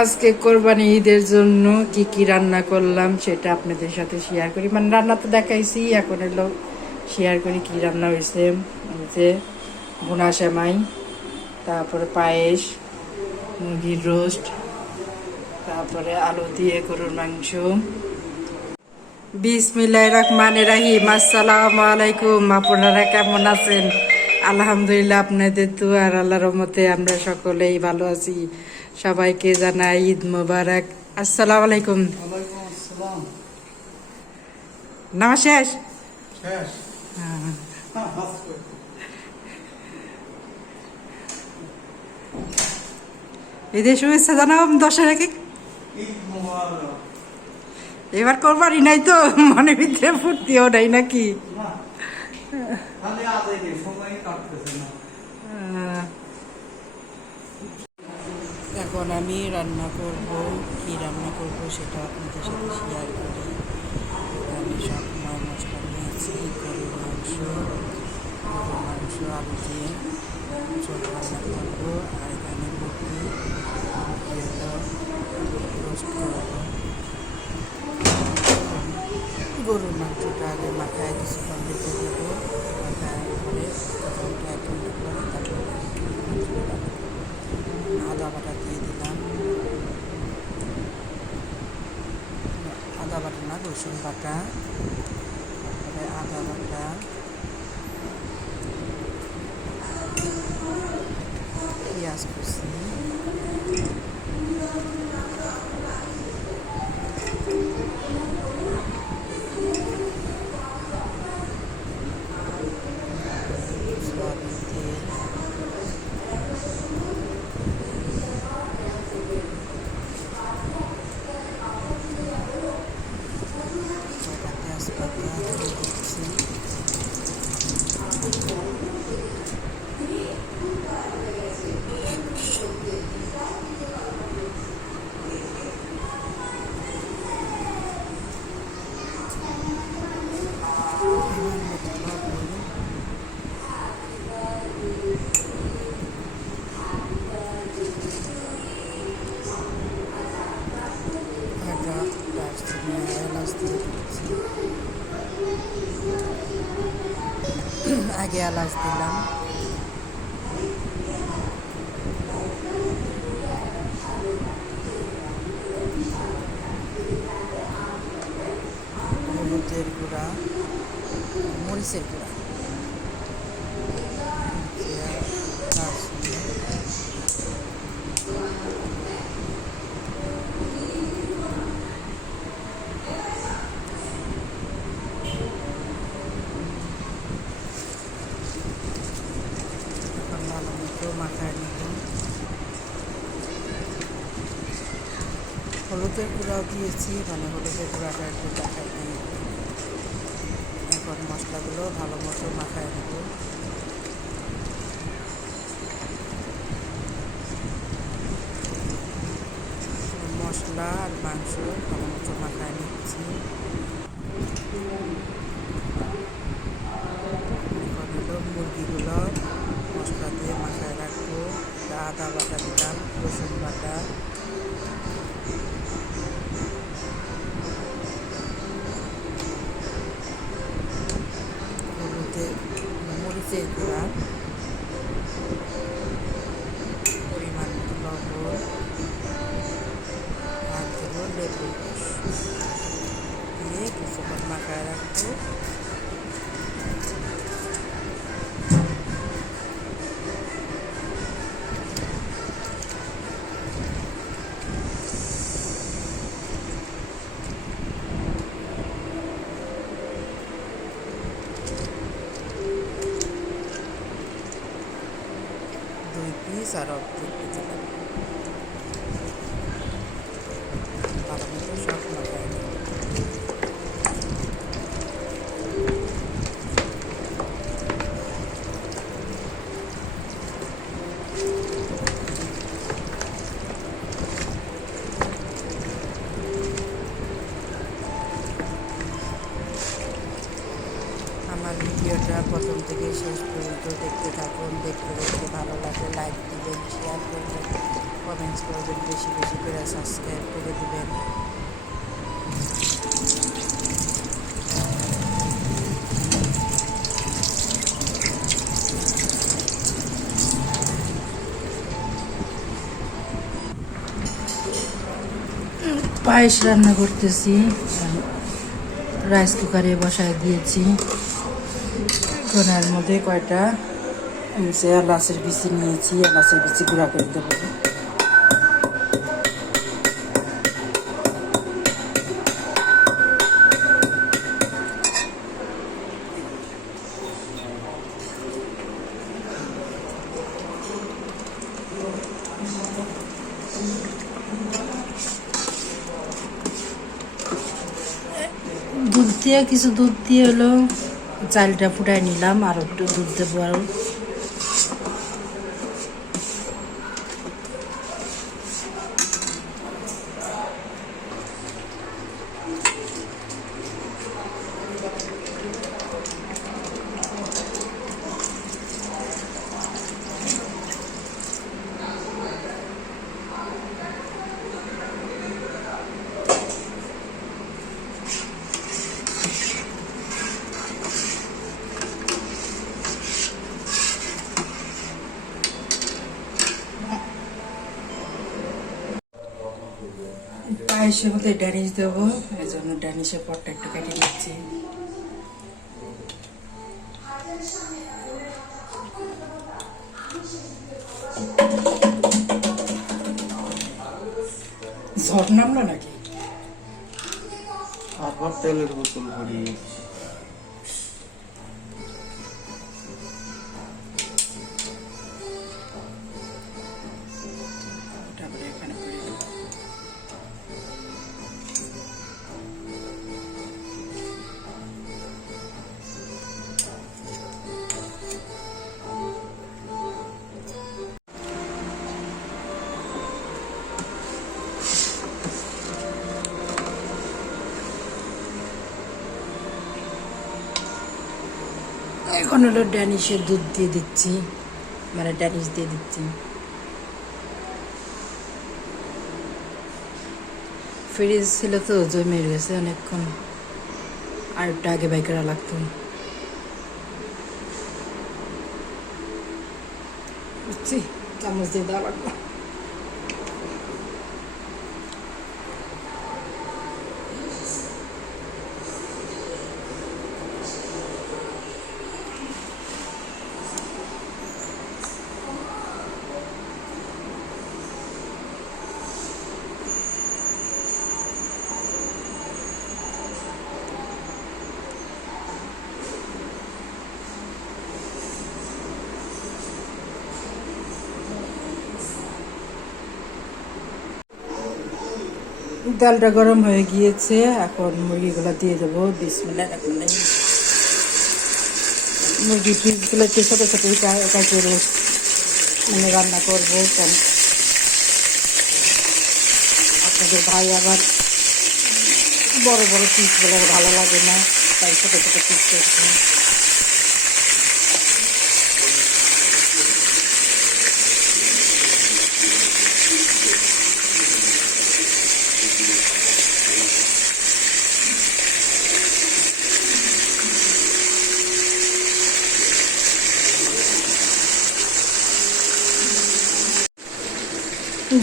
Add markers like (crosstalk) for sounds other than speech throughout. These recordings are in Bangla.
আজকে কোরবানি ঈদের জন্য কি কি রান্না করলাম সেটা আপনাদের সাথে শেয়ার করি। মানে রান্না তো দেখাইছি, এখন এলো শেয়ার করি কি রান্না হয়েছে যে ভুনা সেমাই, তারপরে পায়েস, মুরগির রোস্ট, তারপরে আলু দিয়ে গরুর মাংস। বিসমিল্লাহ রহমান রাহিম। আসসালামু আলাইকুম। আপনারা কেমন আছেন? আলহামদুলিল্লাহ, আপনাদের তো আর আল্লাহর রহমতে আমরা সকলেই ভালো আছি। সবাইকে জানাই ঈদ মোবারক। আসসালামু আলাইকুম। নামা শেষ। ঈদের শুভেচ্ছা জানাও দশের একে এবার করবারই নাই তো মনে ভিতরে ফুর্তিও নাই নাকি না খালি আদায় নেই সময় কাটতেছে না আহ, এখন আমি রান্না করব কি রান্না করব সেটা আপনাদের সাথে শেয়ার করি। এখানে সব ময় মশলা নিয়েছি, গরুর মাংস গরুর মাংস, আলু দিয়ে ঝোল রান্না করব। আর এখানে মুরগি গরুর মাংসটা আগে মাখায় কিছুক্ষণ রেখে দেবো। মাখায় পরে তারপর। আদা বাটা দিয়ে দিলাম আদা বাটা না রসুন বাটা তারপরে আদা বাটা পেঁয়াজ কুচি সয়াবিন তেল কয়টা তেজপাতা দিয়ে দিচ্ছি পরিমাণ মতো লবণ আদা দারচিনি আর এলাচ দিয়ে দিচ্ছি (clears throat) আগে এলাচ দিলাম। হলুদের গুঁড়া মরিচের গুঁড়া দারচিনি এখন ভালো মতো মাখায় নেব হলুদের গুঁড়াও দিয়েছি মানে হলুদের গুঁড়াটা একটু দেখাই দিই। এখন মশলাগুলো ভালো মতো মাখায় নেব। মশলা আর মাংস ভালো মতো মাখায় নিচ্ছি। এখন হলো মুরগিগুলো মশলা দিয়ে মাখায় রাখব। আদা বাটা দিলাম, রসুন বাটা। আর অর্ধেক আমার ভিডিওটা প্রথম থেকে শেষ বেশি বেশি করে সাবস্ক্রাইব করে দিবেন পায়েস রান্না করতেছি। রাইস কুকারে বসায় দিয়েছি। কোনার মধ্যে কয়টা? এলাচের বিচি নিয়েছি, এলাচের বিচি গুঁড়া করে দেবো। দিয়ে কিছু দুধ দিয়ে হলো চালটা ফুটাই নিলাম আর একটু দুধ দেবো আরও পায়েসের মধ্যে ড্যানিশ দেবো, এই জন্য ড্যানিশের পরটা একটু কেটে নিচ্ছি। ঝড় নামলো নাকি? আবার তেলের বোতল ভরি এখন হলো ড্যানিশের দুধ দিয়ে দিচ্ছি মানে ড্যানিশ দিয়ে দিচ্ছি। ফ্রিজ ছিল তো জমে গেছে অনেকক্ষণ। আর একটু আগে বাই করা লাগতো। বুঝছি? চামচ দিয়ে দেওয়া লাগবে। ডালটা গরম হয়ে গিয়েছে, এখন মুরগিগুলো দিয়ে দেবো। বিসমিল্লা রাখবেন মুরগি পিসগুলোকে ছোটো ছোটো একা করে মানে রান্না করব। কারণ আপনাদের ভাই আবার বড় বড় পিস বলে ভালো লাগে না, তাই ছোটো ছোটো পিস করছি।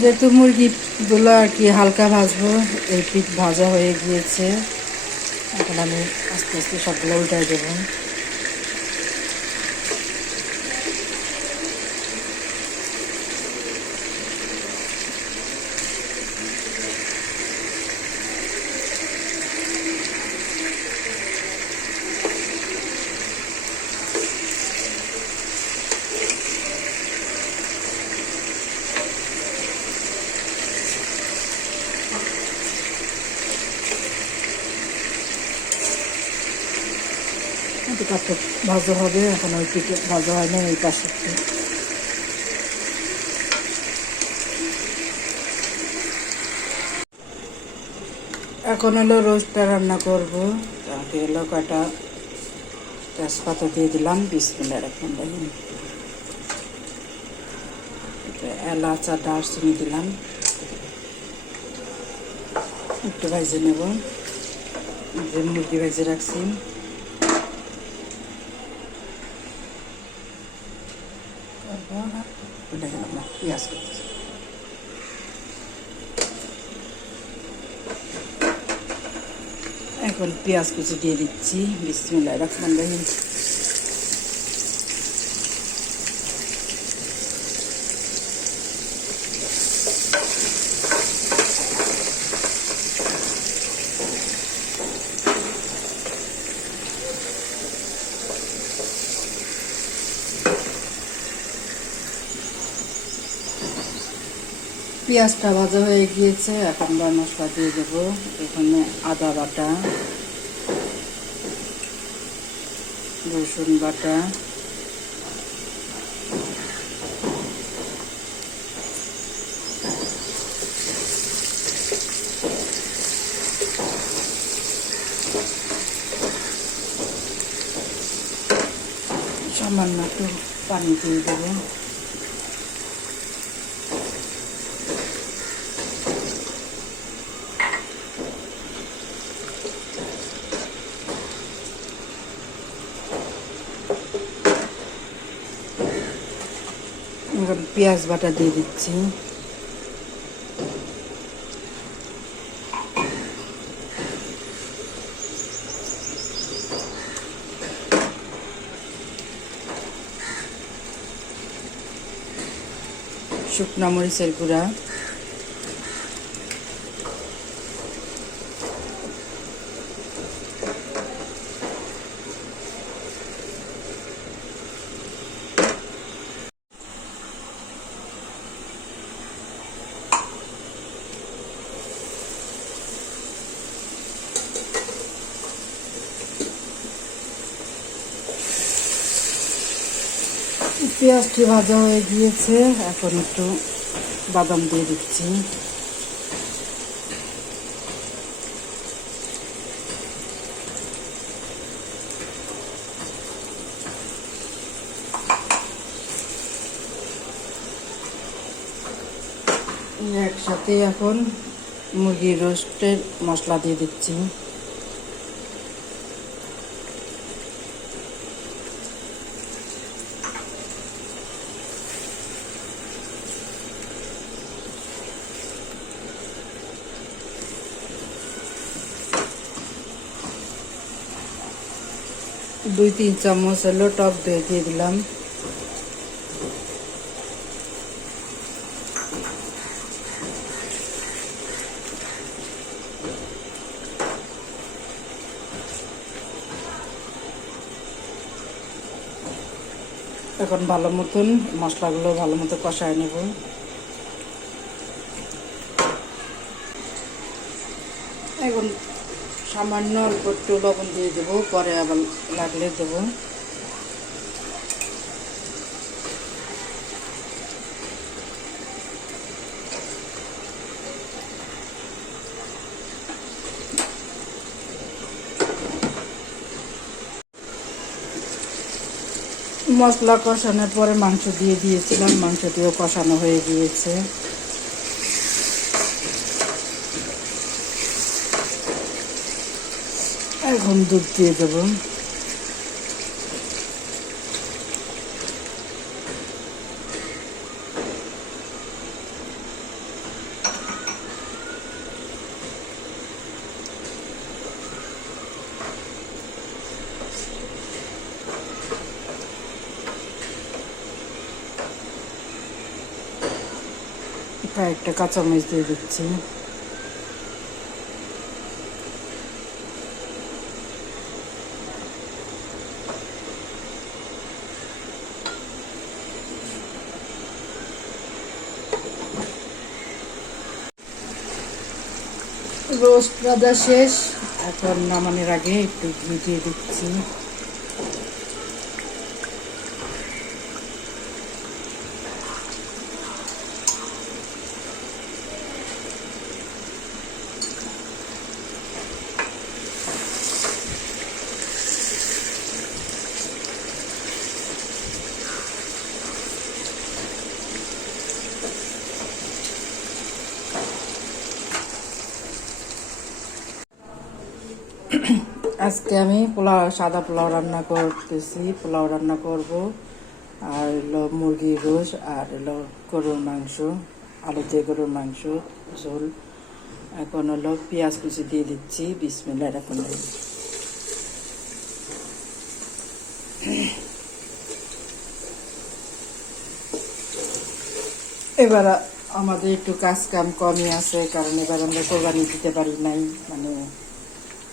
যেহেতু মুরগিগুলো আর কি হালকা ভাজবো, এই পিঠ ভাজা হয়ে গিয়েছে। এখন আমি আস্তে আস্তে সবগুলো উল্টায় দেবো। ভাজা হবে, এখন ওই পিঠে ভাজা হয় না এই পাশে। এখন হলো রোস্টটা রান্না করব। তাকে হলো কটা তেজপাতা দিয়ে দিলাম বিসমিল্লা রাখুন দেখুন এলাচ আর দারচিনি দিলাম। একটু ভেজে নেব। যে মুরগি ভেজে রাখছি তারপর ভুলে গেলাম না পেঁয়াজ করতেছি এখন পেঁয়াজ কুচি দিয়ে দিচ্ছি বিসমিল্লাহ রহমান রহিম পেঁয়াজটা ভাজা হয়ে গিয়েছে, এখন আমরা মশলা দিয়ে দেবো। এখানে আদা বাটা, রসুন বাটা, সামান্য একটু পানি দিয়ে দেবো এখন পেঁয়াজ বাটা দিয়ে দিচ্ছি। শুকনা মরিচের গুঁড়া। পেঁয়াজটি ভাজা হয়ে গিয়েছে। এখন একটু বাদাম দিয়ে দিচ্ছি। একসাথে এখন মুরগির রোস্টের মশলা দিয়ে দিচ্ছি। দুই তিন চামচ হলো টক দই দিয়ে দিলাম। এখন ভালো মতন মশলাগুলো ভালো মতো কষায় নেব। এখন সামান্য অল্প একটু লবণ দিয়ে দেবো, পরে আবার লাগলে দেবো। মশলা কষানোর পরে মাংস দিয়ে দিয়েছিলাম মাংসটিও কষানো হয়ে গিয়েছে। এখন দুধ দিয়ে দেবো। একটা কাঁচামরিচ দিয়ে দিচ্ছি। রোস্ট ভাজা শেষ। এখন নামানোর আগে একটু ঘি দিয়ে দিচ্ছি। আজকে আমি পোলাও, সাদা পোলাও রান্না করতেছি। পোলাও রান্না করব। আর হলো মুরগির রোস আর হলো গরুর মাংস, আলু দিয়ে গরুর মাংস, ঝোল। এখন হলো পেঁয়াজ কুচি দিয়ে দিচ্ছি। বিসমিল্লা এখন এবার আমাদের একটু কাজ কাম কমই আছে, কারণ এবার আমরা কোরবানি দিতে পারি নাই। মানে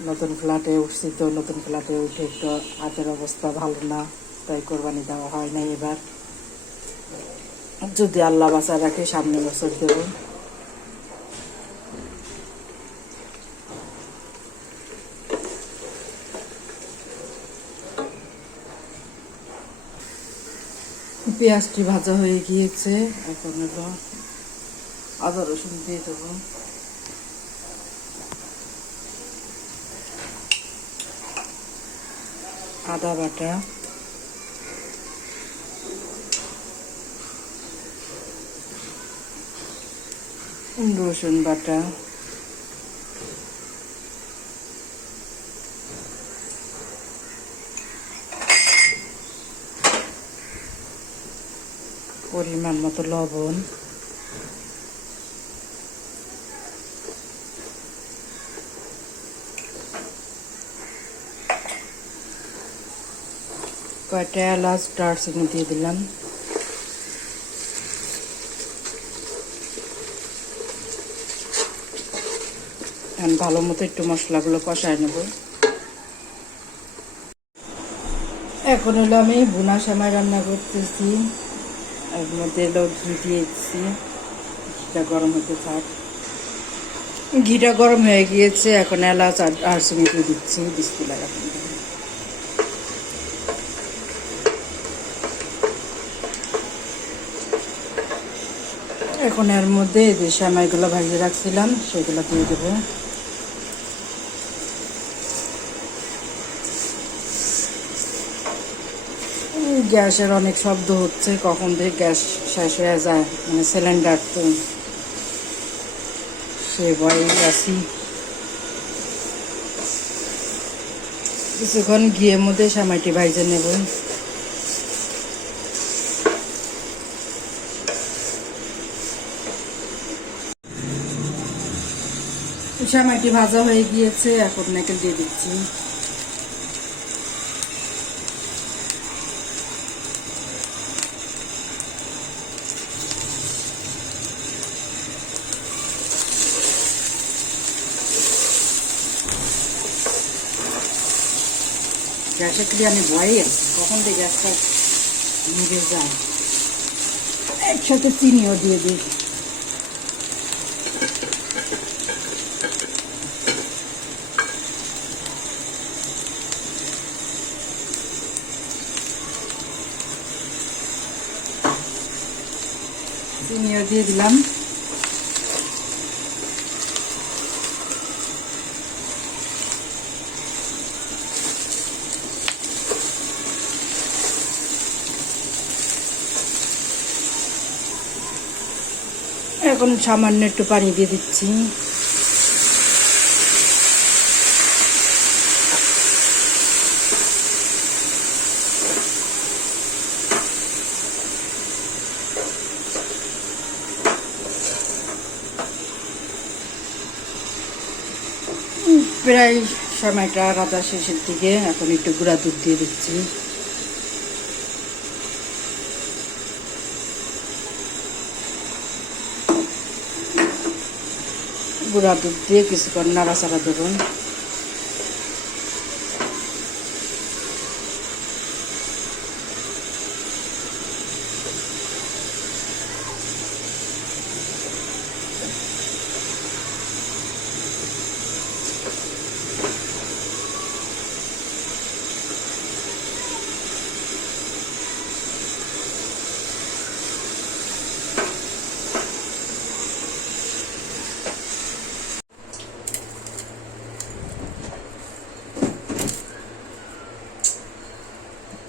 নতুন ফ্ল্যাটে উঠছি তো, নতুন ফ্ল্যাটে উঠে একটু হাতের অবস্থা ভালো না, তাই কোরবানি দেওয়া হয় নাই এবার। যদি আল্লাহ বাঁচা রাখে, সামনে বছর দেব। পেঁয়াজটি ভাজা হয়ে গিয়েছে, এখন আদা রসুন দিয়ে দেবো। আদা বাটা। রসুন বাটা। পরিমাণ মতো লবণ। কয়টা এলাচ দারচিনি দিয়ে দিলাম। ভালো মতো একটু মশলাগুলো কষায় নেব। এখন হলো আমি বুনা সামাই রান্না করতেছি। এর মধ্যে হলো ঘি দিয়েছি। ঘিটা গরম হতে থাক। ঘিটা গরম হয়ে গিয়েছে, এখন এলাচ আর দারচিনি দিয়ে দিচ্ছি। বিস্কুলা এখন এখন এর মধ্যে যে সেমাইগুলো ভাজিয়ে রাখছিলাম, সেগুলো দিয়ে দেবো। গ্যাসের অনেক শব্দ হচ্ছে, কখন থেকে গ্যাস শেষ হয়ে যায় মানে সিলিন্ডার তো। সে ভয়ে আছি। কিছুক্ষণ গিয়ে মধ্যে সেমাইটি ভাইজে নেব। সেমাইটি ভাজা হয়ে গিয়েছে, এখন নাকে দিয়ে দিচ্ছি। গ্যাসের থেকে আমি ভয়ে কখন থেকে গ্যাসটা নিভে যায়? একসাথে চিনিও দিয়ে দিই। চিনিও দিয়ে দিলাম। এখন সামান্য একটু পানি দিয়ে দিচ্ছি। প্রায় সময়টা রাজা শেষের দিকে এখন একটু গুঁড়া দুধ দিয়ে দিচ্ছি। গুঁড়া দুধ দিয়ে কিছুক্ষণ নাড়াচাড়া দেবেন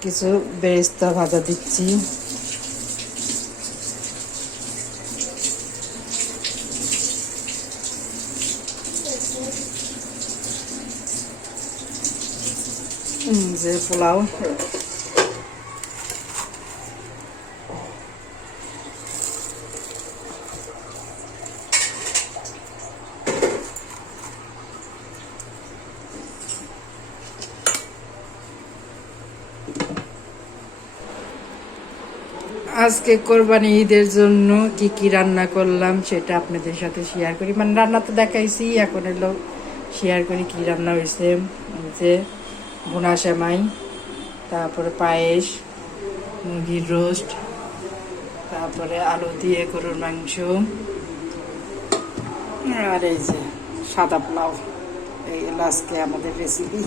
কিছু বেরেস্তা ভাজা দিচ্ছি যে পোলাও আজকে কোরবানি ঈদের জন্য কি কি রান্না করলাম সেটা আপনাদের সাথে শেয়ার করি। মানে রান্না তো দেখাইছি, এখন এলো শেয়ার করি কি রান্না হয়েছে যে ভুনা সেমাই, তারপরে পায়েস, মুরগির রোস্ট, তারপরে আলু দিয়ে গরুর মাংস, আর এই যে সাদা পোলাও। এই আজকে আমাদের রেসিপি